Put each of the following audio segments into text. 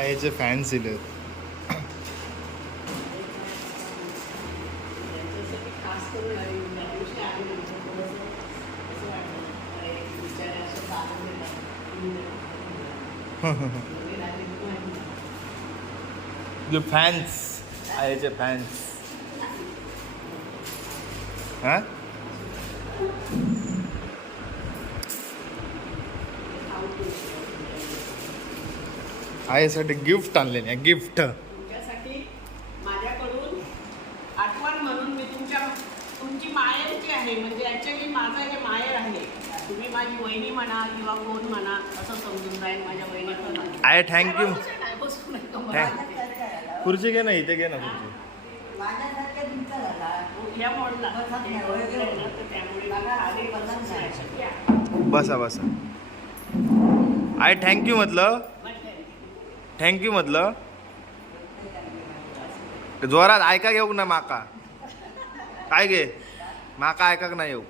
आईचे फॅन्स दिले त्यांच्यासाठी खास करून आली त्या दिवशी आली म्हणजे थोडंसं असं वाटलं अरे बिचारे असे चालून देतात जो फॅन्स आईचे फॅन्स हा आईसाठी गिफ्ट आणले नाही गिफ्ट तुमच्यासाठी माझ्याकडून आठवण म्हणून मी तुमच्या तुमची मायरची आहे म्हणजे ॲक्च्युली माझं हे मायर आहे तुम्ही माझी वहिनी म्हणा किंवा कोण म्हणा असं समजून जाईल माझ्या वहिनी आय थँक्यू बसून. खुर्ची घे ना इथे घे ना खुर्ची माझ्यासारखा तुमचा झाला या मॉडला. त्यामुळे नाही. शक्य. बसा बसा आय थँक्यू म्हटलं? थँक्यू म्हटलं. जोरात ऐका घेऊ ना माका. काय घे माका ऐका ना येऊ.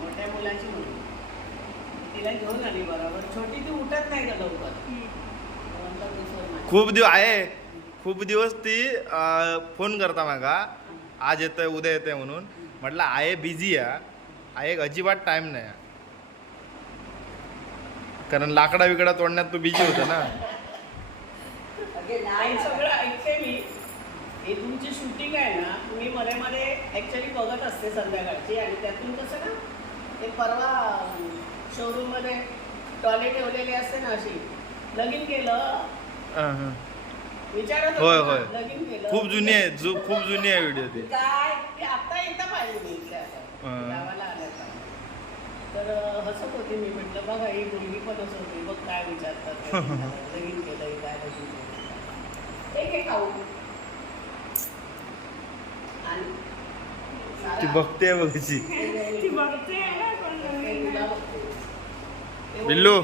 मोठ्या मुलाची तिला घेऊन आली बरोबर छोटी ती उठत नाही लवकर खूप दिवस आहे. खूप दिवस ती फोन करता मागा आज येतंय उद्या येतंय म्हणून. म्हटलं आहे बिझी आहे. आहे अजिबात टाइम नाही. कारण लाकडा बिकडा तोडण्यात तू बिझी होता ना. नाही सगळं ऐकते मी. हे तुमची शूटिंग आहे ना मी मध्ये मध्ये ऍक्च्युली बघत असते संध्याकाळची. आणि त्यातून कसं ना ते परवा शोरूममध्ये टॉयलेट ठेवलेली असते ना अशी. लगीन केलं. हं, हं. विचारत होय होय. लगीन केलं. खूप जुनी आहे खूप जुनी आहे व्हिडिओ ती. काय? ते आता एकदा पाहिजे मी इकडे आता. हं. गावाला आल्या का तर हसत होती मी. म्हटलं बघा ही मुलगी पण हसत होती. बघ काय विचारतात. लगीन काय लगीन एक एक खाऊ आणि ती बघते बघची ती बघते बिल्लू.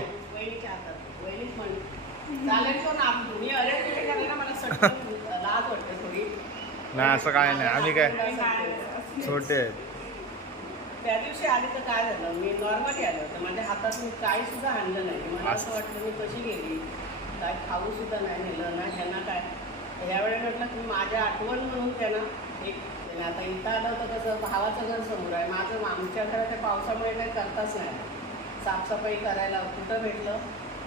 ना असं काय नाही. आम्ही काय छोटे आहेत. त्या दिवशी आली तर काय झालं? मी नॉर्मली आलं होतं. माझ्या हातातून काही सुद्धा आणलं नाही. मला असं वाटलं मी कशी गेली? काय खाऊ सुद्धा नाही नेलं ना ह्यांना काय? यावेळी म्हटलं की माझ्या आठवण म्हणून त्यांना एक आता इथं आलं तर कसं? भावाचं घर समोर आहे. माझं आमच्या घरात ते पावसामुळे काही करताच नाही साफसफाई करायला कुठं भेटलं?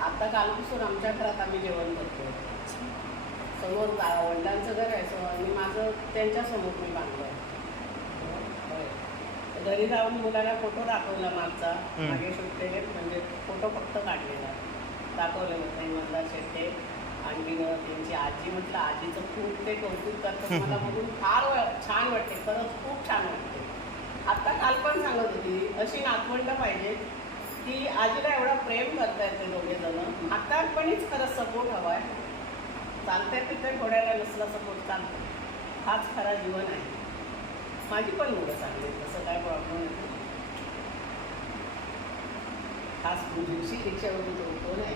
आता कालपासून आमच्या घरात आम्ही जेवण करतो समोर वडिलांचं घर आहे. समोर आणि माझं त्यांच्यासमोर मी बांधलं. घरी जाऊन मुलाला फोटो दाखवला मागचा. मागे शूट केले म्हणजे फोटो फक्त काढलेला. दाखवले म्हटलं मला शेट्टे आणि त्यांची आजी म्हटलं आजीचं खूप ते कौतुक करतात मला बघून फार छान वाटते खरंच खूप छान वाटते. आत्ता काल पण सांगत होती अशी नातवंड पाहिजे की आजीला एवढा प्रेम करतायत ते दोघे जण. म्हातारपणीच खरंच सपोर्ट हवा आहे चालतंय तिथे घोड्याला नसला सपोर्ट चालतं हाच खरा जीवन आहे. माझी पण मुलं चांगली आहेत, तसं काय प्रॉब्लेम नाही. खास दिवशी रिक्षावरून होतो नाही.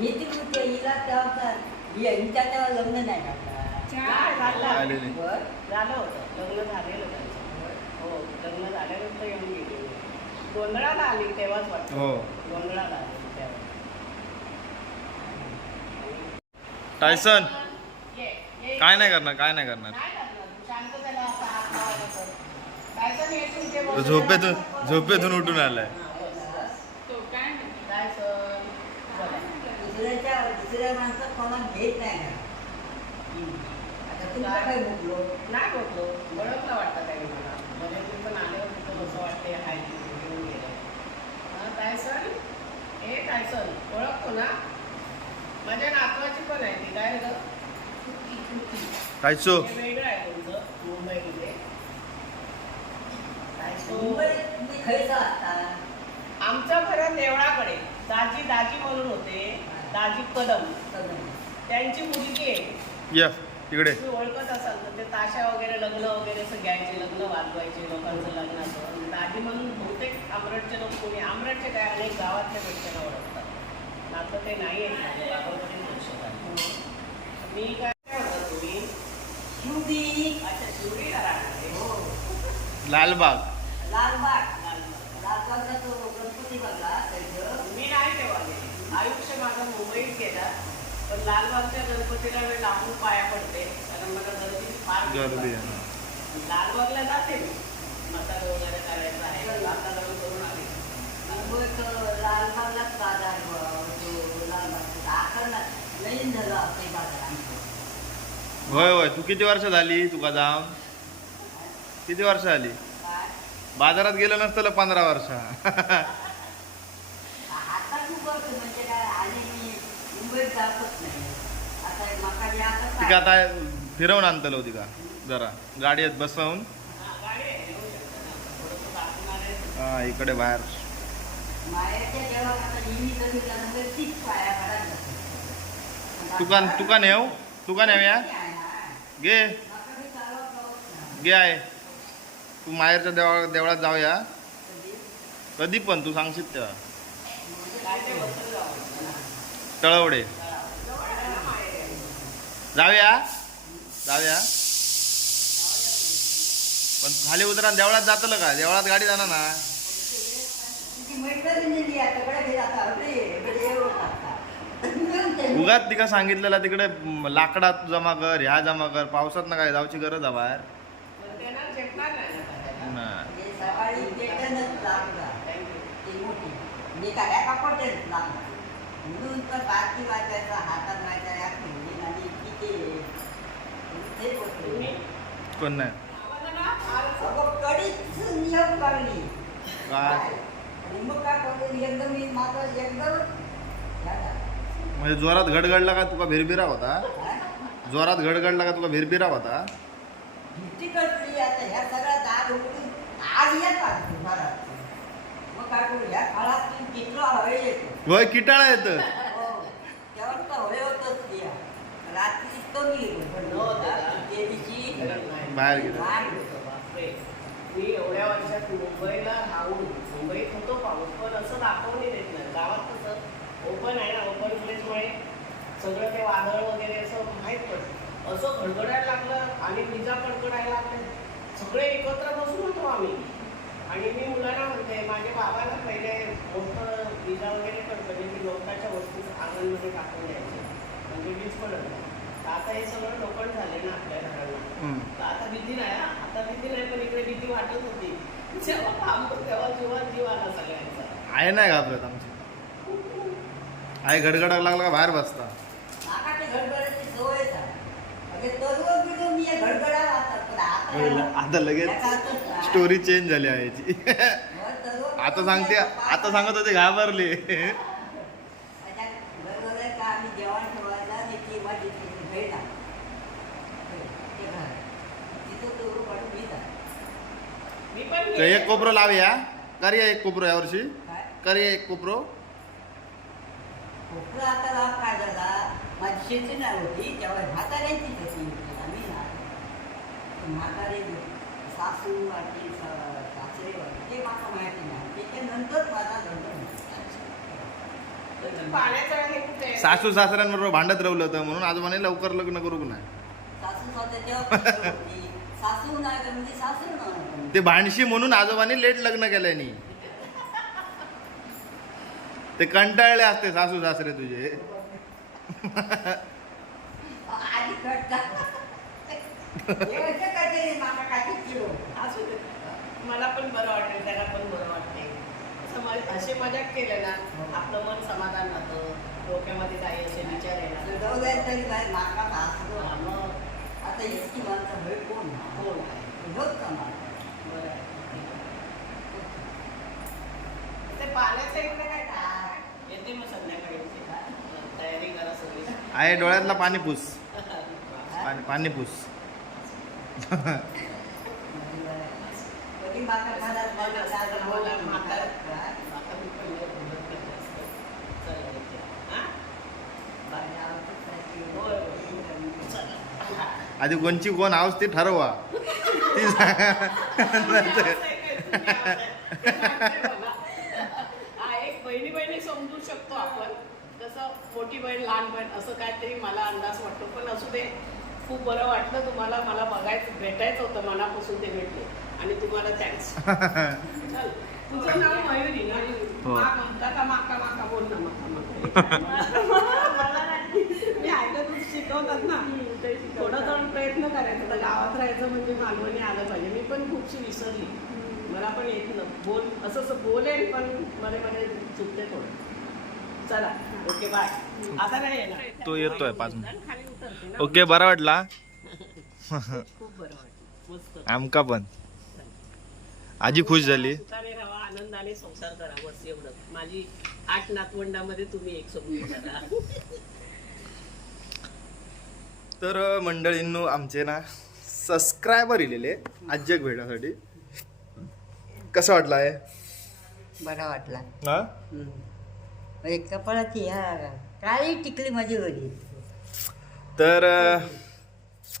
ही ती हिला तेव्हा ही तेव्हा लग्न नाही झालं नाही, झालं. आलेली. बर झालं होतं. लग्न झालेलं त्यांचं हो लग्न झाल्यानंतर येऊन गेली. गोंधळाला आली तेव्हाच वाटतं हो. गोंधळाला आली तेव्हा. टायसन. ये, ये. काय नाही करणार काय नाही करणार नाही करणार. शांत त्याला असा हात लावायला कर. टायसन ये तू. झोपेतून झोपेतून उठून आलाय. माझ्या नातवाची पण आहे ती काय टायसो वेगळं आहे तुमचं मुंबईमध्ये. तुम्ही आता आमच्या घरात देवळाकडे दाजी दाजी म्हणून होते. दाजी कदम. त्यांची मुलगी आहे. या इकडे. तुम्ही ओळखत असाल तर ते ताशा वगैरे लग्न वगैरे असं घ्यायचे लग्न वाजवायचे लोकांचं लग्नाचं दादी म्हणून बहुतेक आमरटचे लोक कोणी आमरटचे काय अनेक गावातले व्यक्तींना ओळखतात. नातं ते नाही आहे माझं बाबाकडे लक्ष आहे. मी काय तुम्ही? शिवबी अच्छा शिवडीला राहणार आहे. हो. लालबाग. लालबाग लालबाग. लालबागचा तो गणपती मी नाही तेव्हा गेले आयुष्य माझं मुंबईत गेला. पण लालबागच्या गणपतीला मी लांबून पाया पडते. कारण मला गर्दी फार. लालबागला जाते मी. मसाज वगैरे करायचं आहे. आता लग्न करून आले. मुंबईत लालबागलाच बाजार तो लालबाग नवीन झालं ते बाजार आमचं होय होय. तू किती वर्ष झाली? तुका जाऊन किती वर्ष झाली? बाजारात गेलं नसतं पंधरा वर्ष. म्हणजे नाही. आता फिरवून आणतलो तिका जरा. गाडीत बसवून. हा, हा, इकडे बाहेर. जाते. तुका तुका नेव तुका नेव्या ना. घे. घे आहे. तू माहेरच्या देवळा देवळात जाऊया. कधी? पण तू सांगशील तेव्हा. तळवडे. जाऊया. जाऊया. पण खाली उतरा देवळात जातलं का? देवळात गाडी जाणार ना. हे. उगाच तिका सांगितलेलं तिकडे लाकडात जमा कर ह्या जमा कर. पावसात ना काय जाऊची गरज आहे बाहेर. म्हणजे सकाळी पेटनच लागला. Thank you. ती मोठी. मी काय ह्या कापडतेच लागला. म्हणून तर बाकी वाजायचा हातात वाजायचा या खेळणी आणि किती ते होतं. तुम्ही कोण नाही कडीच नियम लागली काय आणि मग काय करतो एकदम मी माझं एकदम झाला. म्हणजे जोरात घडगडला का तुका भिरभिरा होता हा? जोरात घडगडला का तुका भिरभिरा होता भीती आता ह्या सगळ्या आज येतात घरात मग काय करू काळात हवे येतो होय किटाळा येत हो. तेव्हा तर हवे होतच ते रात्री कमी पण नव्हतं का? ते दिवशी. बाहेर गेलं बाहेर. बापरे. मी एवढ्या वर्षात मुंबईला राहून मुंबईत होतो पाऊस पण असं दाखवून नाही देत नाही गावात कसं ओपन आहे ना ओपन प्लेसमुळे सगळं ते वादळ वगैरे असं माहीत पडतं असं घडघडायला लागलं आणि विजा कडकडायला लागले सगळे एकत्र बसून होतो आम्ही. आणि मी मुलांना म्हणते माझ्या बाबाला पहिले मोठं विजा वगैरे कडकडली की लोकांच्या वस्तू अंगणमध्ये टाकून द्यायचे. म्हणजे वीज पडत तर आता हे सगळं लोकल झाले ना आपल्या घरांना. तर आता भीती नाही. आता भीती नाही पण इकडे भीती वाटत होती. जेव्हा काम तेव्हा जीवात जीव आला सगळ्यांचा. आहे नाही घाबरत आमची? आहे घडगडायला लागला का बाहेर बसता? नाकाची घडघडाची सवयच आहे म्हणजे तरुण मी पण आता लगेच. स्टोरी चेंज झाली आहे याची आता सांगते आता सांगत होते घाबरले. एक कोपरो लावूया. करूया एक कोपरो यावर्षी? करूया एक कोपरो. खोकला आता लाभ काय झाला माझी शेती नाही होती तेव्हा म्हाताऱ्यांची शेती होती. म्हातारे सासू स- सासरे ते मला माहिती नाही त्याच्यानंतर माझा लग्न? सासू सासऱ्यांबरोबर भांडत राहिलं होतं म्हणून आजोबाने लवकर लग्न करू सासू सासू नाही ते भांडशी म्हणून आजोबाने लेट लग्न केल्यानी ते कंटाळले असते सासू सासरे तुझे मला पण बरं वाटेल त्याला पण बरं वाटते. असं मजाक केले ना आपलं मन समाधान राहतं. डोक्यामध्ये काही असे विचार येणार जाऊ द्या तरी काय माका सासू हा, मग. आता इतकी माणसं होय कोण? बरं आहे. ते पाण्याचं इकडे काय काय? येते मग संध्याकाळी तयारी करा सगळी. आहे डोळ्यातला पाणी पुस. पाणी पाणी पुस. आधी कोणची कोण आहोस ती ठरवा. ती हा बहिणी बहिणी समजू शकतो आपण. जसं मोठी बहीण लहान बहीण असं काहीतरी मला अंदाज वाटतो. पण असू दे खूप बरं वाटलं तुम्हाला. मला बघायचं भेटायचं होतं मनापासून ते भेटले. आणि तुम्हाला थँक्स चल तुझं नाव मयुरी ना? हो. माका काका माका माका बोल ना माका माका. मी ऐकत शिकवतात ना. थोडं थोडं प्रयत्न करायचा. तर गावात राहायचं म्हणजे मालवणी आलं पाहिजे. मी पण खूपशी विसरली. मला पण येत न बोल असं असं बोलेल पण मध्ये मध्ये चुकते थोडं. चला ओके बाय आता नाही येणार. तो येतोय पाच मिनिट. ओके बरा वाटला? खूप बरं वाटलं. मस्त. आमका पण. आजी खुश झाली. सुखाने राहा आनंदाने संसार करा बस एवढं माझी आठ नातवंडामध्ये तुम्ही एक सोबत करा तर मंडळींनो आमचे ना सबस्क्रायबर इलेले आजक भेटासाठी कसं वाटलं आहे बरा वाटला. हा? म्हणजे कपाळाची ह्या काळी टिकली माझी घरी. तर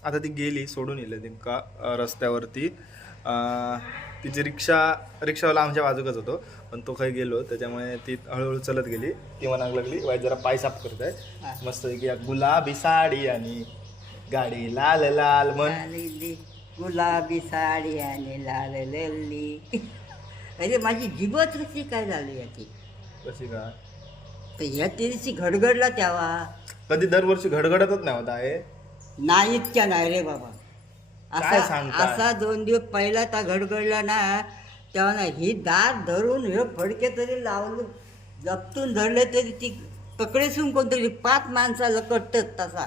आता ती गेली सोडून येईल तिका रस्त्यावरती. तिची रिक्षा रिक्षावाला आमच्या बाजूकच होतो पण तो काही गेलो त्याच्यामुळे ती हळूहळू चलत गेली. ती म्हणाक लागली वाईट जरा पाय साफ करत आहे. मस्त की गुलाबी साडी आणि गाडी लाल लाल मन गुलाबी साडी आणि लाल लल्ली. अरे माझी जीवच कशी काय झाली याची? कशी का? तर ह्या तिरशी घडघडला तेव्हा. कधी दरवर्षी घडघडतच नाही होता आहे. नाहीतच्या नाही रे बाबा. काय असा सांगताय? असा दोन दिवस पहिला त्या घडघडला ना तेव्हा ना ही दार धरून हे फडके तरी लावलं जपतून धरले तरी ती पकडेसून कोणतरी पाच माणसा लकटत तसा.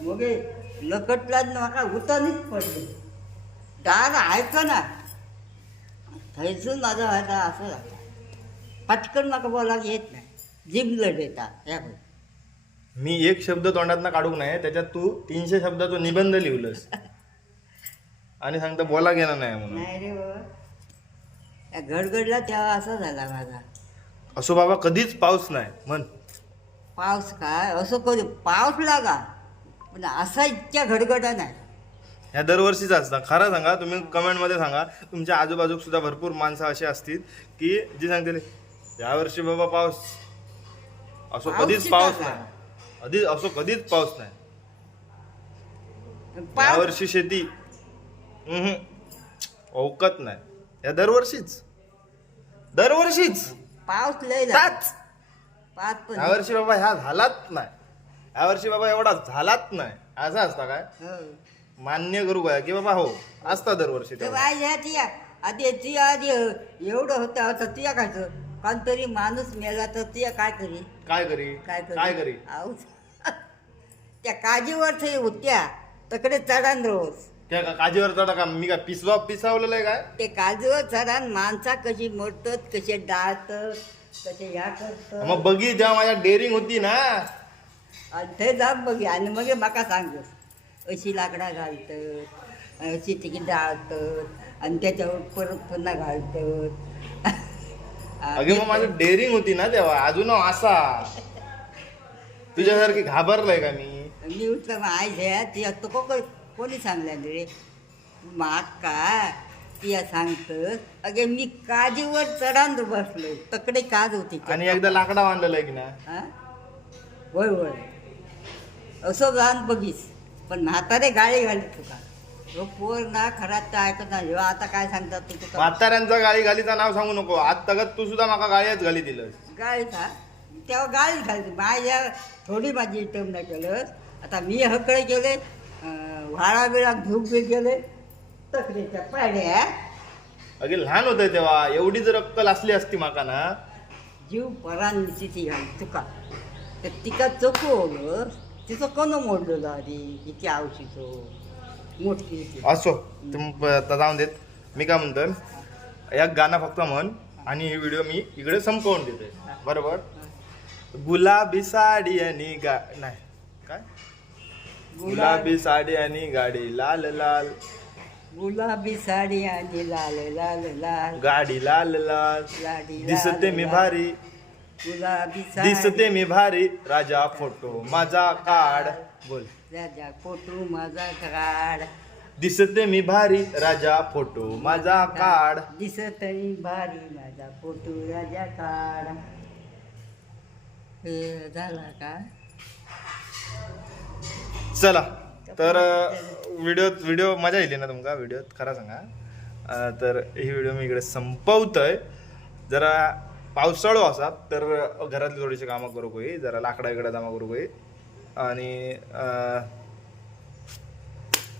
मग हे लकटला न म्हाका उतानीच पडले. दार ऐका ना. थंयसून माझा व्हायचा असं जाता पटकन म्हाका बोलाक येत नाही. जिमलं देता ह्या पळय. मी एक शब्द तोंडात काढूक नाही त्याच्यात तू तीनशे शब्दाचा निबंध लिहिलंस. आणि सांगता बोला गेला नाही म्हणून. नाही रे बाबा त्या गडगडला तेव्हा असा झाला माझा. असो बाबा कधीच पाऊस नाही. म्हण. पाऊस काय असं करू पाऊस लागा. पण असा इतक्या घडगडा नाही. ह्या दरवर्षीच असतं. खरं सांगा तुम्ही कमेंटमध्ये सांगा. तुमच्या आजूबाजूक सुद्धा भरपूर माणसं अशी असतील की जी सांगतील यावर्षी बाबा पाऊस. असो कधीच पाऊस? नाही. कधी असो कधीच पाऊस नाही. पाऊस यावर्षी शेती उहुं. अवकत नाही. या दरवर्षीच. दरवर्षीच. पाऊस लय झाला. ताच पाच पण यावर्षी बाबा ह्या झालाच नाही. यावर्षी बाबा एवढा झालाच नाही. असं असता काय? हो. मान्य करू काय की बाबा हो असता दरवर्षी तर तेवढा. बाय ह्या तिया आधी ती आधी एवढं होतं आता तिया खायचं पण तरी माणूस मेला तर तिया काय करी? काय करी? काय करी? काय करी? आऊच. त्या काजीवर ते होत्या तकडे चढान रोज. त्या का- काजीवर चढा का? मी काय पिसवा पिसावलेलं आहे काय? ते काजूवर चढान माणसा कशी मोडतात कसे डाळतात कसे ह्या करतात. मग बघी जेव्हा माझ्या डेअरिंग होती ना. आणि थंय जाप बघी आणि मग म्हाका सांगस अशी लाकडां घालतात अशी तिकी डाळतात आणि त्याच्यावर परत पुन्हा घालतात. अगे मग माझी डेअरिंग होती ना तेव्हा. अजून असा. तुझ्यासारखी घाबरलंय का मी? झ्या ती तो को कोणी सांगल्या रे? माका ती सांगत अगे मी काजीवर चढान बसलो तकडे काज होती आणि एकदा लाकडा बांधलेलं आहे की ना हा? होय होय. असं जाण बघीस. पण म्हातारे गाळी घाली तुका ह्यो पोर ना खरात तर ऐकत नाही. ह्यो आता काय सांगतात तू तुका म्हाताऱ्यांचा गाळी घालीचं नाव सांगू नको. आज तगत तू सुद्धा माका गाळीच घाली दिलंस. गाळी का तेव्हा गाळीच घालते. माझ्या थोडी माझी इटम नाही केलं आता मी हकडे अं, व्हाळा बिळा झूक बी केले तकरीच्या पाड्या अगे लहान होते तेव्हा. एवढी जर अक्कल असली असती माका ना जीव परांची ती घाली तुका. तर तिका चोखवलं तिचं कोण मोडलेलं आधी किती आवशीचो. मोठी ती असो तुम आता जाऊन देत. मी काय म्हणतो एक गाणं फक्त म्हण आणि ही व्हिडिओ मी इकडे संपवून देते बरोबर? गुलाबी साडी आणि गा नाही. गुलाबी साडी आणि गाडी लाल लाल. गुलाबी साडी आणि लाल लाल लाल. गाडी लाल लाल. दिसते मी लाल. भारी. गुलाबी साडी. दिसते मी भारी. राजा फोटो माझा काढ बोल. राजा फोटो माझा काढ दिसते मी भारी. राजा फोटो माझा काढ दिसत भारी माझा फोटो राजा काढ हे झाला का? चला तर व्हिडिओत व्हिडिओ मजा येईल ना तुमका? व्हिडिओत खरा सांगा. अं, तर ही व्हिडिओ मी इकडे संपवतोय. जरा पावसाळो असा तर घरातली थोडीशी कामं करू होई जरा लाकडा इकडे जमा करू होई आणि अं,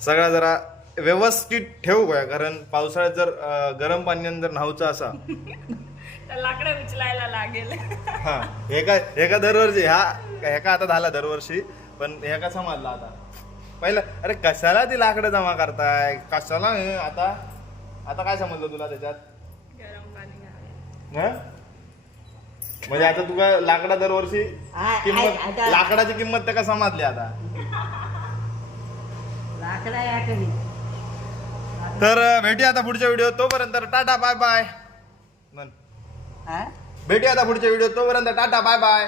सगळा जरा व्यवस्थित ठेवू गोया कारण पावसाळ्यात जर अं, गरम पाण्यानं जर न्हावचं असा. तर लाकडं उचलायला लागेल. हा हे काय हे का दरवर्षी? ह्या हे का आता झाला दरवर्षी? पण हे का समजला आता? पहिलं अरे कशाला ती लाकडं जमा करताय? कशाला हे? आता आता काय समजलं तुला त्याच्यात? गरम पाणी घाल. हं? म्हणजे आता तुला लाकडा दरवर्षी आ- आ- किंमत आता- लाकडाची किंमत त्या का समजली आता? लाकडा या कधी तर अं, भेटूया आता पुढच्या व्हिडिओ तोपर्यंत. टाटा बाय बाय म्हण. हा? भेटूया आता पुढच्या व्हिडिओ तोपर्यंत. टाटा बाय बाय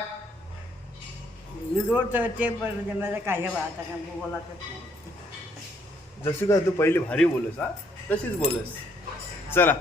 युरोचं ते पण मला काय हवं आता काय बोलातच नाही. जशी का तू पहिली भारी बोलस हा? तशीच बोलस. चला.